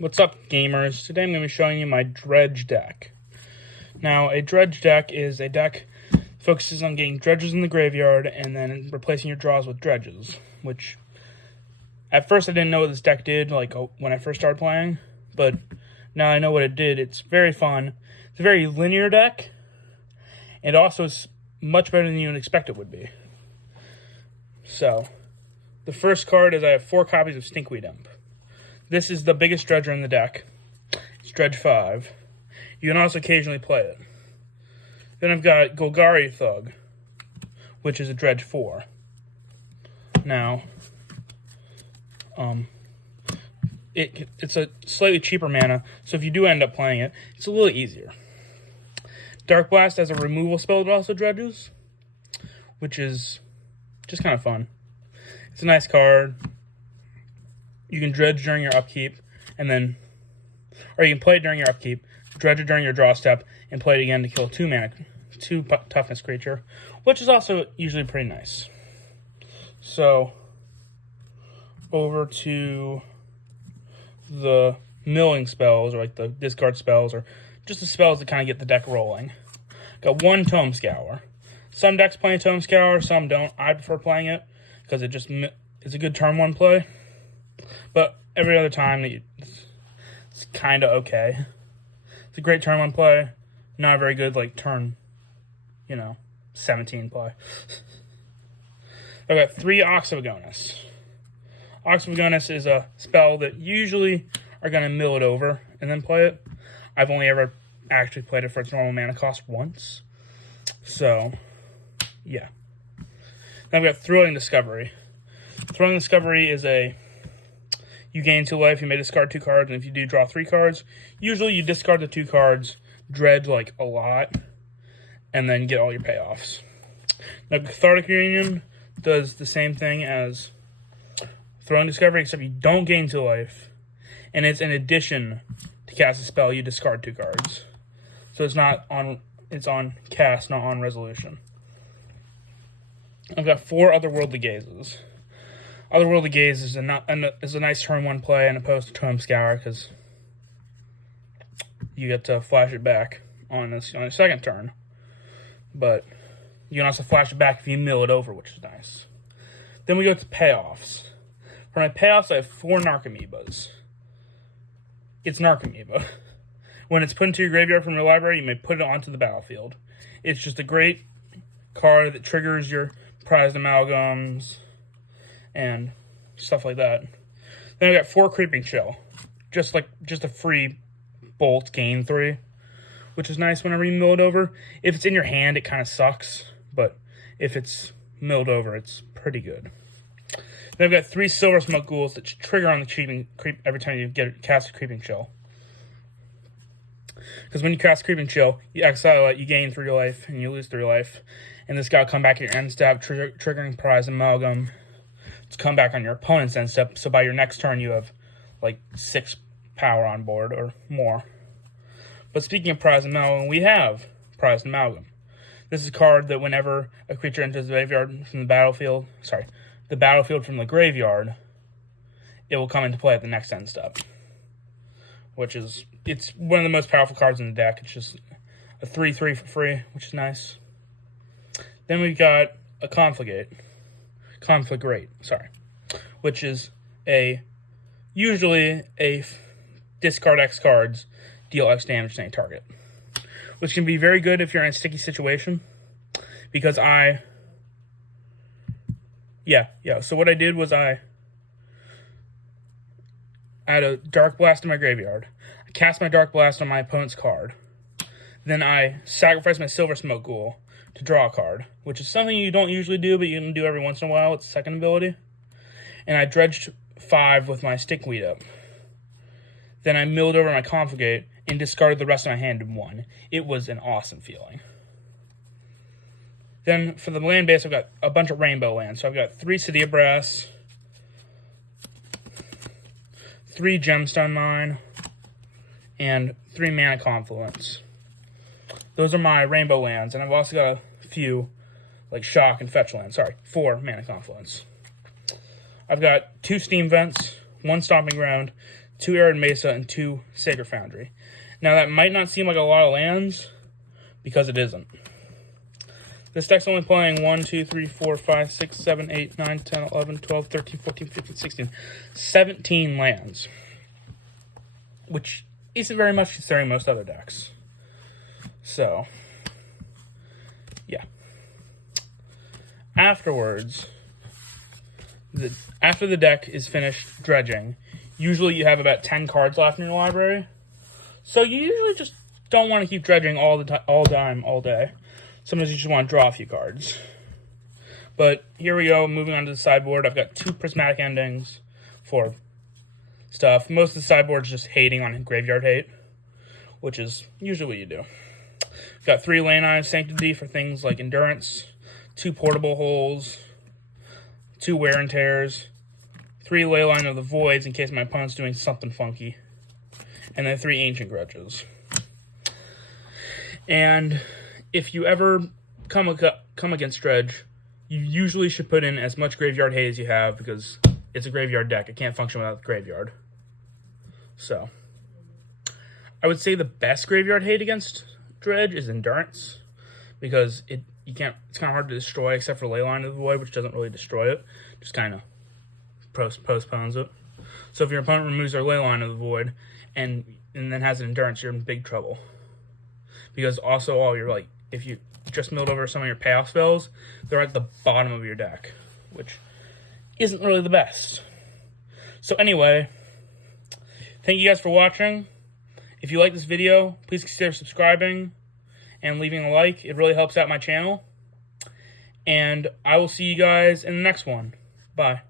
What's up, gamers? Today I'm going to be showing you my Dredge deck. Now, a Dredge deck is a deck that focuses on getting dredges in the graveyard and then replacing your draws with dredges, which at first I didn't know what this deck did when I first started playing, but now I know what it did. It's very fun. It's a very linear deck, and also it's much better than you would expect it would be. So, the first card is I have 4 copies of Stinkweed Imp. This is the biggest dredger in the deck. It's Dredge 5. You can also occasionally play it. Then I've got Golgari Thug, which is a Dredge 4. Now, it's a slightly cheaper mana, so if you do end up playing it, it's a little easier. Dark Blast has a removal spell that also dredges, which is just kind of fun. It's a nice card. You can dredge during your upkeep, or you can play it during your upkeep, dredge it during your draw step, and play it again to kill a 2 toughness creature, which is also usually pretty nice. So, over to the milling spells, or like the discard spells, or just the spells that kind of get the deck rolling. Got 1 Tome Scour. Some decks play Tome Scour, some don't. I prefer playing it because it's a good turn 1 play. But every other time, it's kind of okay. It's a great turn 1 play. Not very good, turn, 17 play. I've got 3 Ox of Agonis. Ox of Agonis is a spell that usually are going to mill it over and then play it. I've only ever actually played it for its normal mana cost once. So, yeah. Then I've got Thrilling Discovery. Thrilling Discovery is you gain 2 life, you may discard 2 cards, and if you do draw 3 cards, usually you discard the 2 cards, dredge a lot, and then get all your payoffs. Now, Cathartic Reunion does the same thing as Thrilling Discovery, except you don't gain 2 life, and it's in addition to cast a spell, you discard 2 cards. So it's on cast, not on resolution. I've got 4 Otherworldly Gazes. Otherworldly Gaze is a nice turn 1 play, and opposed to Tome Scour, because you get to flash it back on your second turn. But you can also flash it back if you mill it over, which is nice. Then we go to payoffs. For my payoffs, I have 4 Narcomoebas. It's Narcomoeba. When it's put into your graveyard from your library, you may put it onto the battlefield. It's just a great card that triggers your prized amalgams and stuff like that. Then I got 4 Creeping Chill. Just a free bolt, gain 3, which is nice whenever you mill it over. If it's in your hand, it kind of sucks, but if it's milled over, it's pretty good. Then I've got 3 Silver Smoke Ghouls that trigger on the creep every time you cast a Creeping Chill. Because when you cast Creeping Chill, you exile it, you gain 3 life, and you lose 3 life. And this guy will come back at your end step, triggering Prize Amalgam. It's come back on your opponent's end step, so by your next turn you have 6 power on board or more. But speaking of Prize Amalgam, we have Prize Amalgam. This is a card that whenever a creature enters the graveyard from the battlefield from the graveyard, it will come into play at the next end step. It's one of the most powerful cards in the deck. It's just a 3/3 for free, which is nice. Then we've got a Conflagrate, which is usually a discard X cards, deal X damage to any target, which can be very good if you're in a sticky situation, because so what I did was I had a Dark Blast in my graveyard. I cast my Dark Blast on my opponent's card. Then I sacrificed my Silver Smoke Ghoul to draw a card, which is something you don't usually do, but you can do every once in a while. It's a second ability. And I dredged 5 with my Stinkweed Up. Then I milled over my Conflagrate and discarded the rest of my hand in 1. It was an awesome feeling. Then for the land base, I've got a bunch of rainbow lands. So I've got 3 Cydia Brass, 3 Gemstone Mine, and 3 Mana Confluence. Those are my rainbow lands, and I've also got a few shock and fetch lands. 4 Mana Confluence. I've got 2 Steam Vents, 1 Stomping Ground, 2 Arid Mesa, and 2 Sacred Foundry. Now that might not seem like a lot of lands, because it isn't. This deck's only playing 1, 2, 3, 4, 5, 6, 7, 8, 9, 10, 11, 12, 13, 14, 15, 16, 17 lands. Which isn't very much considering most other decks. So, yeah. Afterwards, after the deck is finished dredging, usually you have about 10 cards left in your library. So you usually just don't want to keep dredging all day. Sometimes you just want to draw a few cards. But here we go, moving on to the sideboard. I've got 2 Prismatic Endings for stuff. Most of the sideboard is just hating on Graveyard Hate, which is usually what you do. I've got 3 Leyline of Sanctity for things like Endurance, 2 Portable Holes, 2 Wear and Tears, 3 Leyline of the Voids in case my opponent's doing something funky, and then 3 Ancient Grudges. And if you ever come against Dredge, you usually should put in as much Graveyard Hate as you have, because it's a graveyard deck. It can't function without the graveyard. So, I would say the best Graveyard Hate against Dredge is Endurance, because it's kind of hard to destroy except for Leyline of the Void, which doesn't really destroy it, just kind of postpones it. So if your opponent removes their Leyline of the Void and then has an Endurance, you're in big trouble. Because also if you just milled over some of your payoff spells, they're at the bottom of your deck, which isn't really the best. So anyway, thank you guys for watching. If you like this video, please consider subscribing and leaving a like. It really helps out my channel. And I will see you guys in the next one. Bye.